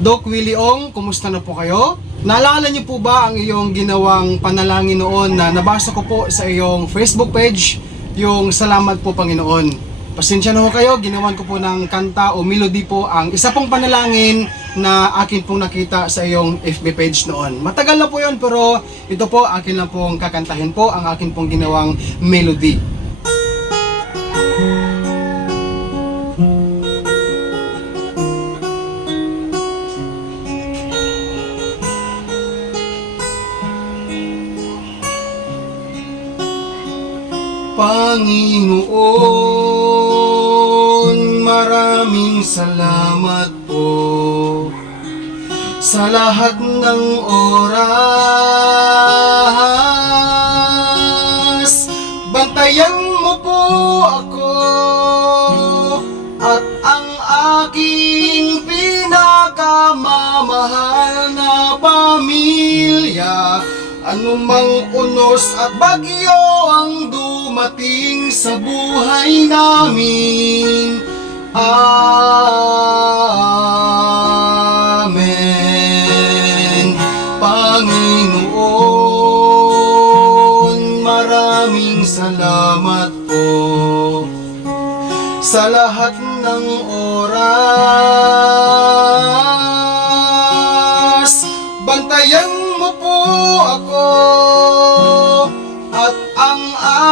Doc Willie Ong, kumusta na po kayo? Naalala niyo po ba ang iyong ginawang panalangin noon na nabasa ko po sa iyong Facebook page, yung Salamat po Panginoon. Pasensya na ho kayo, ginawan ko po ng kanta o melody po ang isa pong panalangin na akin pong nakita sa iyong FB page noon. Matagal na po yun pero ito po akin lang pong kakantahin po ang akin pong ginawang melody. Panginoon, maraming salamat po sa lahat ng oras. Bantayan mo po ako at ang aking pinakamamahal na pamilya. Anumang unos at bagyo ang dumating sa buhay namin. Amen. Panginoon, maraming salamat po sa lahat ng oras. Bantayan mo po ako at ang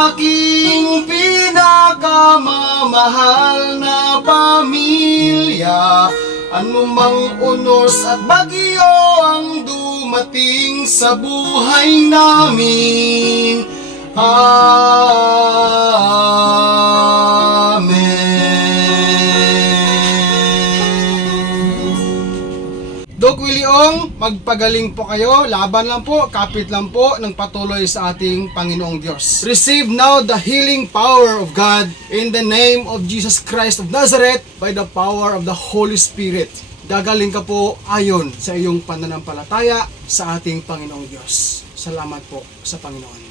aking pinakamamahal na pamilya. Anumang unos at bagyo ang dumating sa buhay namin. Amen. Dok Willie Ong, magpagaling po kayo, laban lang po, kapit lang po ng patuloy sa ating Panginoong Diyos. Receive now the healing power of God in the name of Jesus Christ of Nazareth by the power of the Holy Spirit. Gagaling ka po ayon sa iyong pananampalataya sa ating Panginoong Diyos. Salamat po sa Panginoon.